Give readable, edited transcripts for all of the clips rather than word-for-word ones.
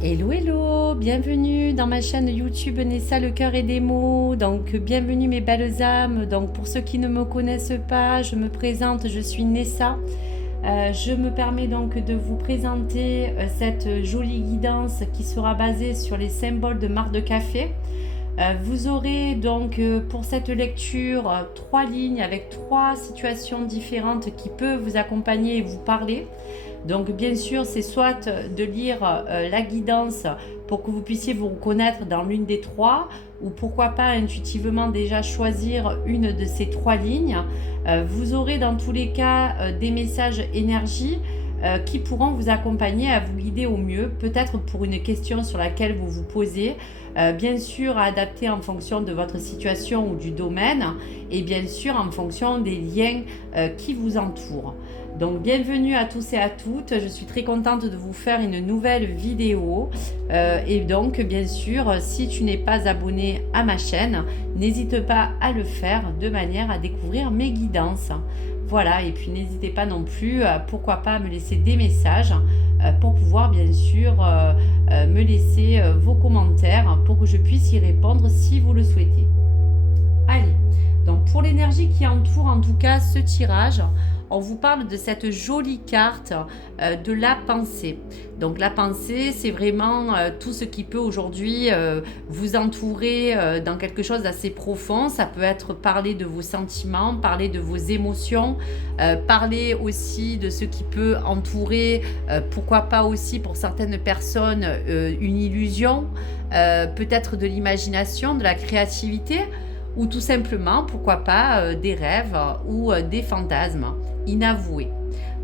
Hello hello, bienvenue dans ma chaîne YouTube Nessa le cœur et des mots. Donc bienvenue mes belles âmes. Donc pour ceux qui ne me connaissent pas, je me présente, je suis Nessa. Je me permets donc de vous présenter cette jolie guidance qui sera basée sur les symboles de marque de café. Vous aurez donc pour cette lecture trois lignes avec trois situations différentes qui peuvent vous accompagner et vous parler. Donc bien sûr, c'est soit de lire la guidance pour que vous puissiez vous reconnaître dans l'une des trois, ou pourquoi pas intuitivement déjà choisir une de ces trois lignes. Vous aurez dans tous les cas des messages énergie qui pourront vous accompagner à vous guider au mieux, peut-être pour une question sur laquelle vous vous posez, bien sûr à adapter en fonction de votre situation ou du domaine, et bien sûr en fonction des liens qui vous entourent. Donc bienvenue à tous et à toutes, je suis très contente de vous faire une nouvelle vidéo et donc bien sûr si tu n'es pas abonné à ma chaîne, n'hésite pas à le faire de manière à découvrir mes guidances. Voilà, et puis n'hésitez pas non plus, pourquoi pas, à me laisser des messages pour pouvoir bien sûr me laisser vos commentaires pour que je puisse y répondre si vous le souhaitez. Allez, donc pour l'énergie qui entoure en tout cas ce tirage, on vous parle de cette jolie carte de la pensée. Donc la pensée, c'est vraiment tout ce qui peut aujourd'hui vous entourer dans quelque chose d'assez profond. Ça peut être parler de vos sentiments, parler de vos émotions, parler aussi de ce qui peut entourer, pourquoi pas aussi pour certaines personnes, une illusion, peut-être de l'imagination, de la créativité, ou tout simplement, pourquoi pas, des rêves ou des fantasmes inavoués.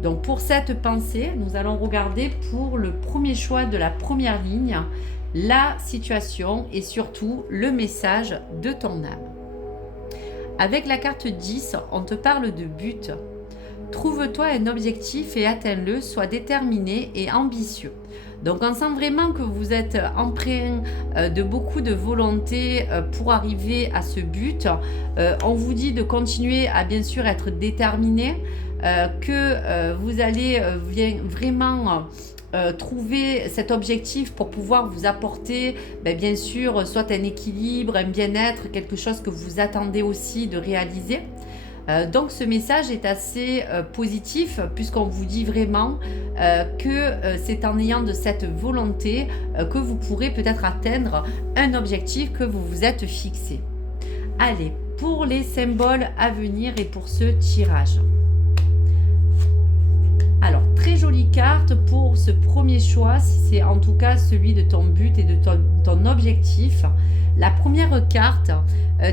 Donc pour cette pensée, nous allons regarder pour le premier choix de la première ligne, la situation et surtout le message de ton âme. Avec la carte 10, on te parle de but. Trouve-toi un objectif et atteins-le, sois déterminé et ambitieux. Donc on sent vraiment que vous êtes empreint de beaucoup de volonté pour arriver à ce but. On vous dit de continuer à bien sûr être déterminé, que vous allez vraiment trouver cet objectif pour pouvoir vous apporter bien sûr soit un équilibre, un bien-être, quelque chose que vous attendez aussi de réaliser. Donc ce message est assez positif puisqu'on vous dit vraiment que c'est en ayant de cette volonté que vous pourrez peut-être atteindre un objectif que vous vous êtes fixé. Allez, pour les symboles à venir et pour ce tirage. Alors, très jolie carte pour ce premier choix, si c'est en tout cas celui de ton but et de ton objectif. La première carte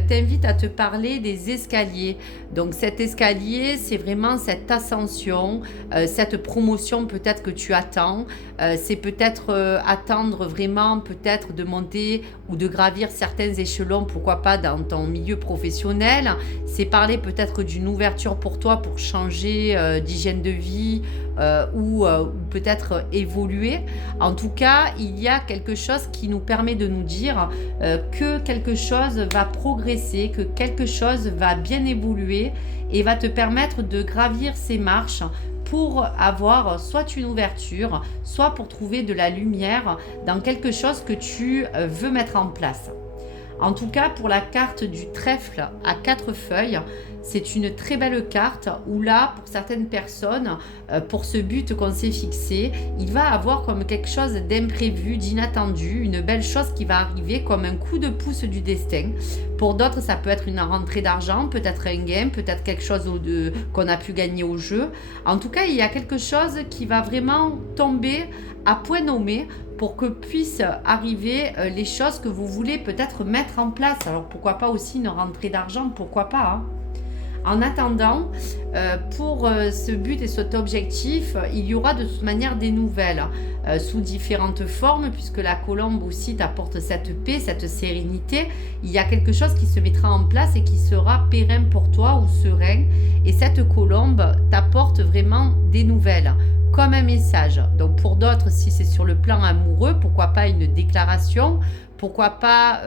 t'invite à te parler des escaliers. Donc cet escalier, c'est vraiment cette ascension, cette promotion peut-être que tu attends. C'est peut-être attendre vraiment, peut-être de monter ou de gravir certains échelons, pourquoi pas dans ton milieu professionnel. C'est parler peut-être d'une ouverture pour toi pour changer d'hygiène de vie ou peut-être évoluer. En tout cas, il y a quelque chose qui nous permet de nous dire que quelque chose va progresser, que quelque chose va bien évoluer et va te permettre de gravir ces marches pour avoir soit une ouverture, soit pour trouver de la lumière dans quelque chose que tu veux mettre en place. En tout cas, pour la carte du trèfle à 4 feuilles, c'est une très belle carte où là, pour certaines personnes, pour ce but qu'on s'est fixé, il va avoir comme quelque chose d'imprévu, d'inattendu, une belle chose qui va arriver comme un coup de pouce du destin. Pour d'autres, ça peut être une rentrée d'argent, peut-être un gain, peut-être quelque chose qu'on a pu gagner au jeu. En tout cas, il y a quelque chose qui va vraiment tomber à point nommé pour que puissent arriver les choses que vous voulez peut-être mettre en place. Alors pourquoi pas aussi une rentrée d'argent, pourquoi pas, hein. En attendant, pour ce but et cet objectif, il y aura de toute manière des nouvelles sous différentes formes, puisque la colombe aussi t'apporte cette paix, cette sérénité. Il y a quelque chose qui se mettra en place et qui sera pérenne pour toi ou serein. Et cette colombe t'apporte vraiment des nouvelles, comme un message. Donc pour d'autres, si c'est sur le plan amoureux, pourquoi pas une déclaration. pourquoi pas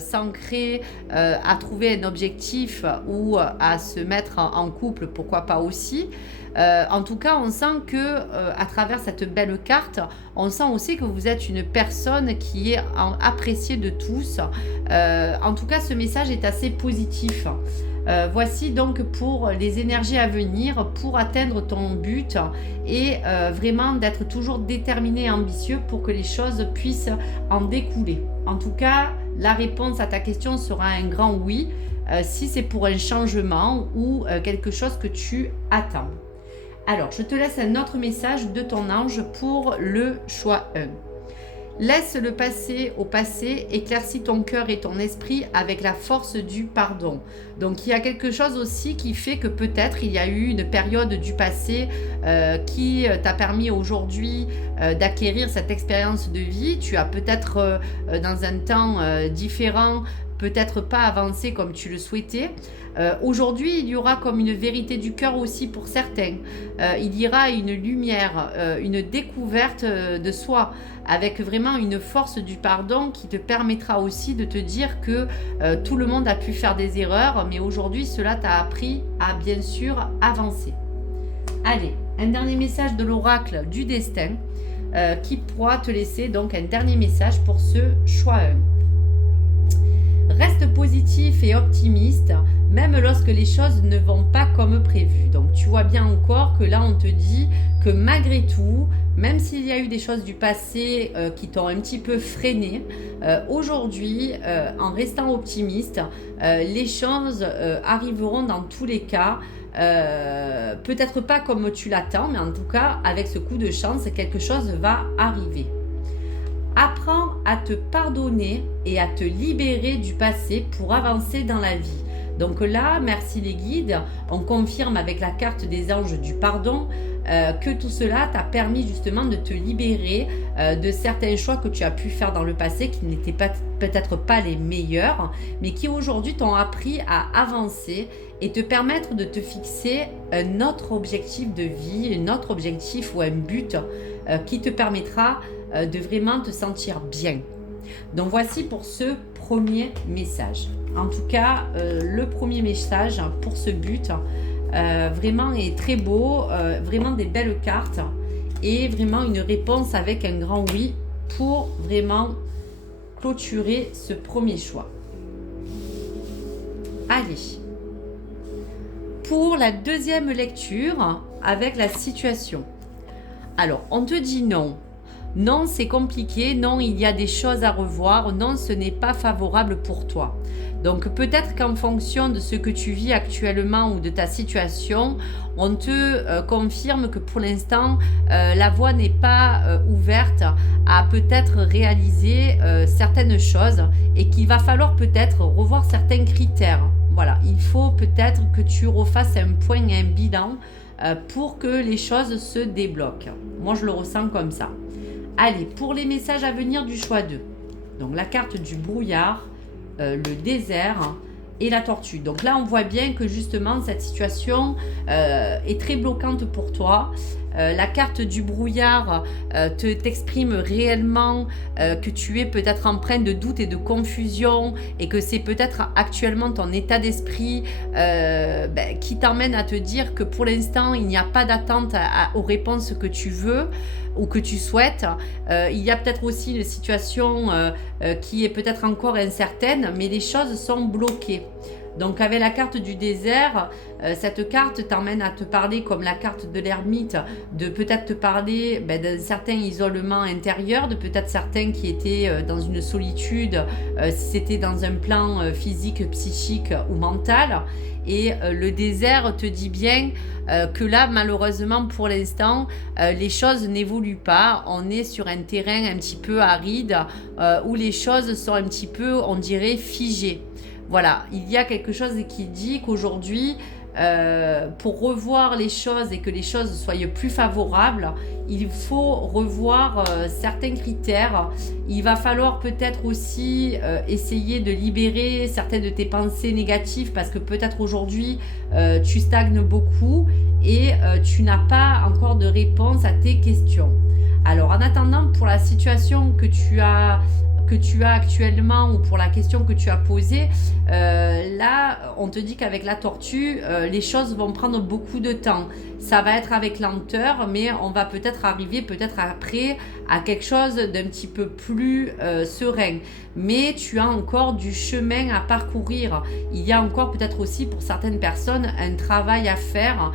s'ancrer à trouver un objectif ou à se mettre en couple, pourquoi pas aussi. En tout cas, on sent que à travers cette belle carte, on sent aussi que vous êtes une personne qui est appréciée de tous. En tout cas, ce message est assez positif. Voici donc pour les énergies à venir pour atteindre ton but et vraiment d'être toujours déterminé et ambitieux pour que les choses puissent en découler. En tout cas, la réponse à ta question sera un grand oui si c'est pour un changement ou quelque chose que tu attends. Alors, je te laisse un autre message de ton ange pour le choix 1. Laisse le passé au passé, éclaircis ton cœur et ton esprit avec la force du pardon. Donc il y a quelque chose aussi qui fait que peut-être il y a eu une période du passé qui t'a permis aujourd'hui d'acquérir cette expérience de vie. Tu as peut-être dans un temps différent, peut-être pas avancé comme tu le souhaitais. Aujourd'hui, il y aura comme une vérité du cœur aussi pour certains. Il y aura une lumière, une découverte de soi, avec vraiment une force du pardon qui te permettra aussi de te dire que tout le monde a pu faire des erreurs, mais aujourd'hui, cela t'a appris à bien sûr avancer. Allez, un dernier message de l'oracle du destin qui pourra te laisser donc un dernier message pour ce choix 1. Reste positif et optimiste, même lorsque les choses ne vont pas comme prévu. Donc tu vois bien encore que là on te dit que malgré tout, même s'il y a eu des choses du passé qui t'ont un petit peu freiné, aujourd'hui, en restant optimiste, les choses arriveront dans tous les cas. Peut-être pas comme tu l'attends, mais en tout cas, avec ce coup de chance, quelque chose va arriver. Apprends à te pardonner et à te libérer du passé pour avancer dans la vie. Donc là, merci les guides, on confirme avec la carte des anges du pardon que tout cela t'a permis justement de te libérer de certains choix que tu as pu faire dans le passé qui n'étaient peut-être pas les meilleurs, mais qui aujourd'hui t'ont appris à avancer et te permettre de te fixer un autre objectif de vie, un autre objectif ou un but qui te permettra de vraiment te sentir bien. Donc voici pour ce premier message. En tout cas, le premier message pour ce but vraiment est très beau, vraiment des belles cartes et vraiment une réponse avec un grand oui pour vraiment clôturer ce premier choix. Allez, pour la deuxième lecture avec la situation. Alors, on te dit non. Non, c'est compliqué. Non, il y a des choses à revoir. Non, ce n'est pas favorable pour toi. Donc, peut-être qu'en fonction de ce que tu vis actuellement ou de ta situation, on te confirme que pour l'instant, la voie n'est pas ouverte à peut-être réaliser certaines choses et qu'il va falloir peut-être revoir certains critères. Voilà, il faut peut-être que tu refasses un point et un bilan pour que les choses se débloquent. Moi, je le ressens comme ça. Allez, pour les messages à venir du choix 2. Donc, la carte du brouillard, le désert et la tortue. Donc là, on voit bien que justement, cette situation est très bloquante pour toi. La carte du brouillard t'exprime réellement que tu es peut-être empreint de doute et de confusion et que c'est peut-être actuellement ton état d'esprit qui t'emmène à te dire que pour l'instant, il n'y a pas d'attente aux réponses que tu veux ou que tu souhaites. Il y a peut-être aussi une situation qui est peut-être encore incertaine, mais les choses sont bloquées. Donc avec la carte du désert, cette carte t'emmène à te parler comme la carte de l'ermite, de peut-être te parler d'un certain isolement intérieur, de peut-être certains qui étaient dans une solitude, si c'était dans un plan physique, psychique ou mental. Et le désert te dit bien que là, malheureusement, pour l'instant, les choses n'évoluent pas. On est sur un terrain un petit peu aride où les choses sont un petit peu, on dirait, figées. Voilà, il y a quelque chose qui dit qu'aujourd'hui, pour revoir les choses et que les choses soient plus favorables, il faut revoir certains critères. Il va falloir peut-être aussi essayer de libérer certaines de tes pensées négatives parce que peut-être aujourd'hui, tu stagnes beaucoup et tu n'as pas encore de réponse à tes questions. Alors, en attendant, pour la situation que que tu as actuellement ou pour la question que tu as posée, là, on te dit qu'avec la tortue, les choses vont prendre beaucoup de temps. Ça va être avec lenteur, mais on va peut-être arriver après à quelque chose d'un petit peu plus serein. Mais tu as encore du chemin à parcourir. Il y a encore peut-être aussi pour certaines personnes un travail à faire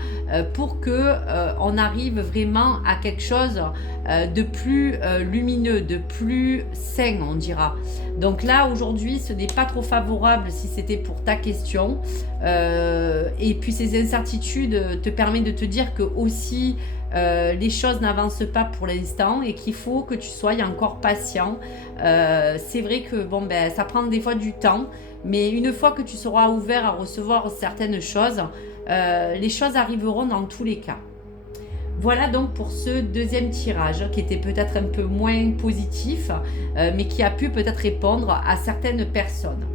pour que on arrive vraiment à quelque chose de plus lumineux, de plus sain, on dira. Donc là, aujourd'hui, ce n'est pas trop favorable si c'était pour ta question. Et puis ces incertitudes te permettent de te dire que aussi les choses n'avancent pas pour l'instant et qu'il faut que tu sois encore patient. C'est vrai que ça prend des fois du temps, mais une fois que tu seras ouvert à recevoir certaines choses, les choses arriveront dans tous les cas. Voilà donc pour ce deuxième tirage qui était peut-être un peu moins positif, mais qui a pu peut-être répondre à certaines personnes.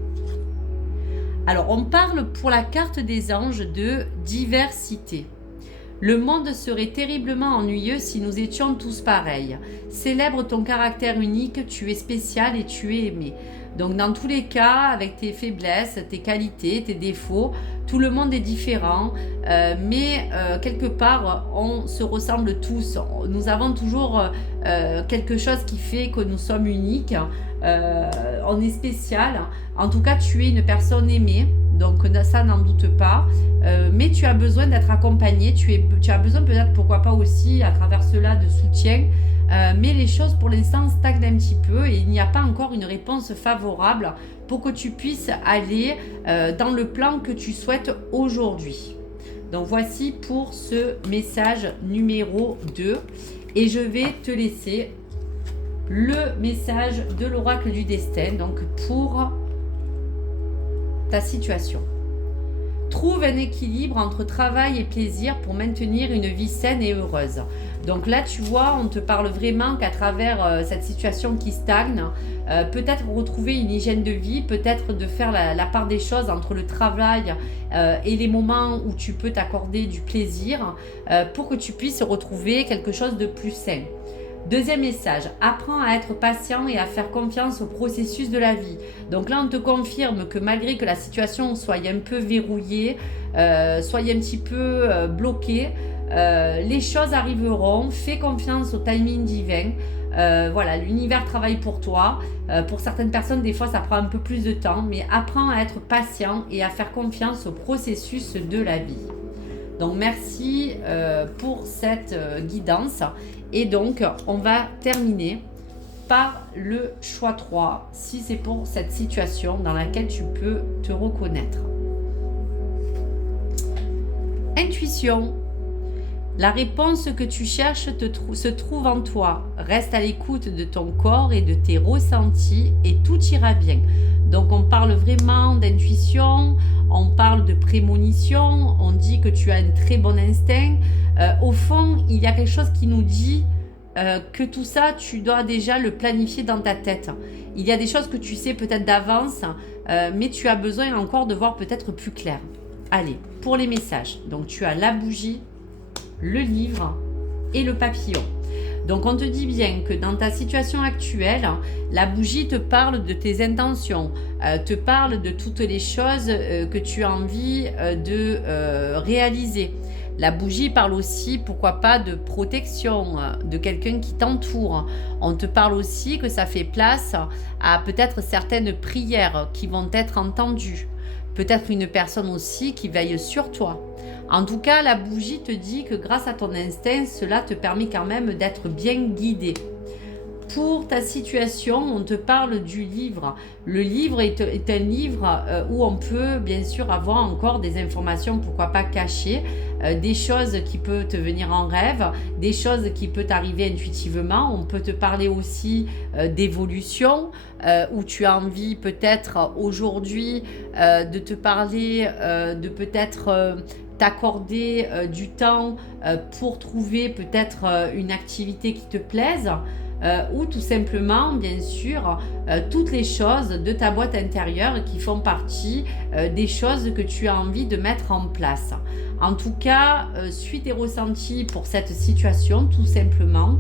Alors on parle pour la carte des anges de diversité. Le monde serait terriblement ennuyeux si nous étions tous pareils. Célèbre ton caractère unique, tu es spécial et tu es aimé. Donc dans tous les cas, avec tes faiblesses, tes qualités, tes défauts, tout le monde est différent, mais quelque part, on se ressemble tous. Nous avons toujours quelque chose qui fait que nous sommes uniques, on est spécial. En tout cas, tu es une personne aimée, donc ça n'en doute pas, mais tu as besoin d'être accompagné, tu as besoin peut-être, pourquoi pas aussi, à travers cela, de soutien. Mais les choses pour l'instant stagnent un petit peu et il n'y a pas encore une réponse favorable pour que tu puisses aller dans le plan que tu souhaites aujourd'hui. Donc voici pour ce message numéro 2 et je vais te laisser le message de l'oracle du destin donc pour ta situation. Trouve un équilibre entre travail et plaisir pour maintenir une vie saine et heureuse. Donc là, tu vois, on te parle vraiment qu'à travers cette situation qui stagne, peut-être retrouver une hygiène de vie, peut-être de faire la part des choses entre le travail et les moments où tu peux t'accorder du plaisir pour que tu puisses retrouver quelque chose de plus sain. Deuxième message, apprends à être patient et à faire confiance au processus de la vie. Donc là, on te confirme que malgré que la situation soit un peu verrouillée, soit un petit peu bloquée, les choses arriveront. Fais confiance au timing divin. Voilà, l'univers travaille pour toi. Pour certaines personnes, des fois, ça prend un peu plus de temps, mais apprends à être patient et à faire confiance au processus de la vie. Donc merci pour cette guidance. Et donc, on va terminer par le choix 3, si c'est pour cette situation dans laquelle tu peux te reconnaître. Intuition. La réponse que tu cherches se trouve en toi. Reste à l'écoute de ton corps et de tes ressentis et tout ira bien. Donc on parle vraiment d'intuition, on parle de prémonition, on dit que tu as un très bon instinct. Au fond, il y a quelque chose qui nous dit que tout ça, tu dois déjà le planifier dans ta tête. Il y a des choses que tu sais peut-être d'avance, mais tu as besoin encore de voir peut-être plus clair. Allez, pour les messages. Donc tu as la bougie, le livre et le papillon. Donc on te dit bien que dans ta situation actuelle, la bougie te parle de tes intentions, te parle de toutes les choses que tu as envie de réaliser. La bougie parle aussi, pourquoi pas, de protection, de quelqu'un qui t'entoure. On te parle aussi que ça fait place à peut-être certaines prières qui vont être entendues. Peut-être une personne aussi qui veille sur toi. En tout cas, la bougie te dit que grâce à ton instinct, cela te permet quand même d'être bien guidé. Pour ta situation, on te parle du livre. Le livre est un livre où on peut bien sûr avoir encore des informations, pourquoi pas cachées, des choses qui peuvent te venir en rêve, des choses qui peuvent t'arriver intuitivement. On peut te parler aussi d'évolution, où tu as envie peut-être aujourd'hui de te parler, de peut-être t'accorder du temps pour trouver peut-être une activité qui te plaise. Ou tout simplement, bien sûr, toutes les choses de ta boîte intérieure qui font partie des choses que tu as envie de mettre en place. En tout cas, suis tes ressentis pour cette situation, tout simplement,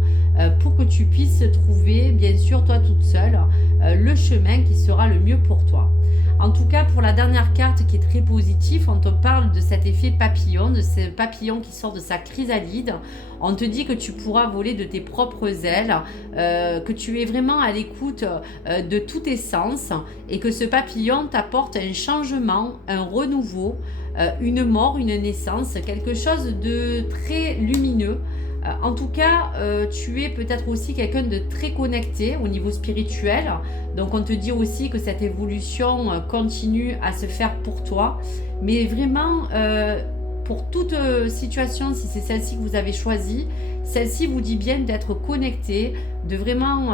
pour que tu puisses trouver, bien sûr, toi toute seule, le chemin qui sera le mieux pour toi. En tout cas, pour la dernière carte qui est très positive, on te parle de cet effet papillon, de ce papillon qui sort de sa chrysalide. On te dit que tu pourras voler de tes propres ailes, que tu es vraiment à l'écoute de tous tes sens et que ce papillon t'apporte un changement, un renouveau, une mort, une naissance, quelque chose de très lumineux. En tout cas, tu es peut-être aussi quelqu'un de très connecté au niveau spirituel. Donc on te dit aussi que cette évolution continue à se faire pour toi. Mais vraiment, pour toute situation, si c'est celle-ci que vous avez choisie, celle-ci vous dit bien d'être connecté, de vraiment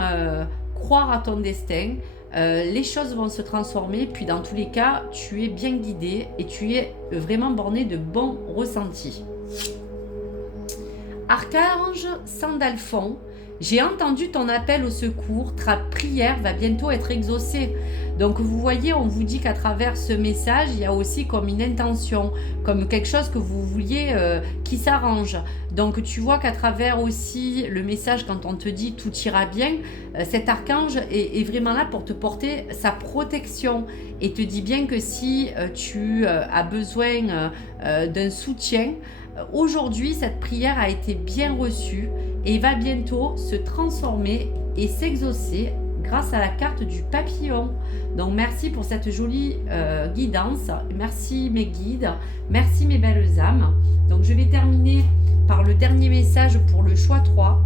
croire à ton destin. Les choses vont se transformer, puis dans tous les cas, tu es bien guidé et tu es vraiment borné de bons ressentis. Archange Sandalphon, j'ai entendu ton appel au secours, ta prière va bientôt être exaucée. Donc vous voyez, on vous dit qu'à travers ce message, il y a aussi comme une intention, comme quelque chose que vous vouliez qui s'arrange. Donc tu vois qu'à travers aussi le message, quand on te dit tout ira bien, cet archange est vraiment là pour te porter sa protection et te dit bien que si tu as besoin d'un soutien, aujourd'hui, cette prière a été bien reçue et va bientôt se transformer et s'exaucer grâce à la carte du papillon. Donc merci pour cette jolie guidance. Merci mes guides, merci mes belles âmes. Donc je vais terminer par le dernier message pour le choix 3.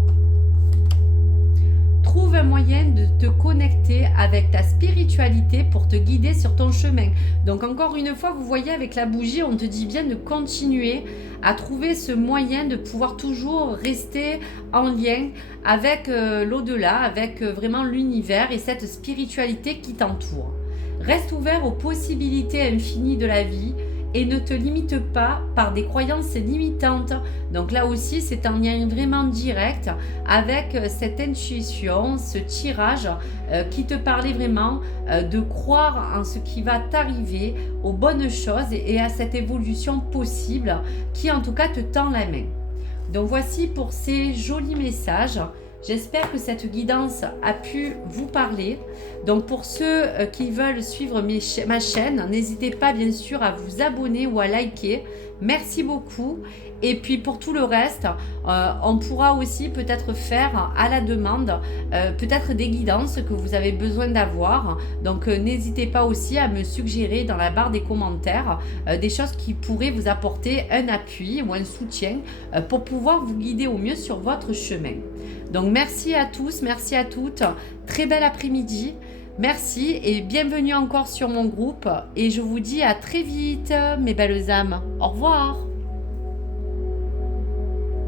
Trouve un moyen de te connecter avec ta spiritualité pour te guider sur ton chemin. Donc encore une fois, vous voyez avec la bougie, on te dit bien de continuer à trouver ce moyen de pouvoir toujours rester en lien avec l'au-delà, avec vraiment l'univers et cette spiritualité qui t'entoure. Reste ouvert aux possibilités infinies de la vie et ne te limite pas par des croyances limitantes. Donc là aussi, c'est un lien vraiment direct avec cette intuition, ce tirage qui te parlait vraiment de croire en ce qui va t'arriver, aux bonnes choses et à cette évolution possible qui en tout cas te tend la main. Donc voici pour ces jolis messages. J'espère que cette guidance a pu vous parler. Donc pour ceux qui veulent suivre ma chaîne, n'hésitez pas bien sûr à vous abonner ou à liker. Merci beaucoup. Et puis pour tout le reste, on pourra aussi peut-être faire à la demande peut-être des guidances que vous avez besoin d'avoir. Donc n'hésitez pas aussi à me suggérer dans la barre des commentaires des choses qui pourraient vous apporter un appui ou un soutien pour pouvoir vous guider au mieux sur votre chemin. Donc merci à tous, merci à toutes. Très bel après-midi. Merci et bienvenue encore sur mon groupe. Et je vous dis à très vite mes belles âmes. Au revoir.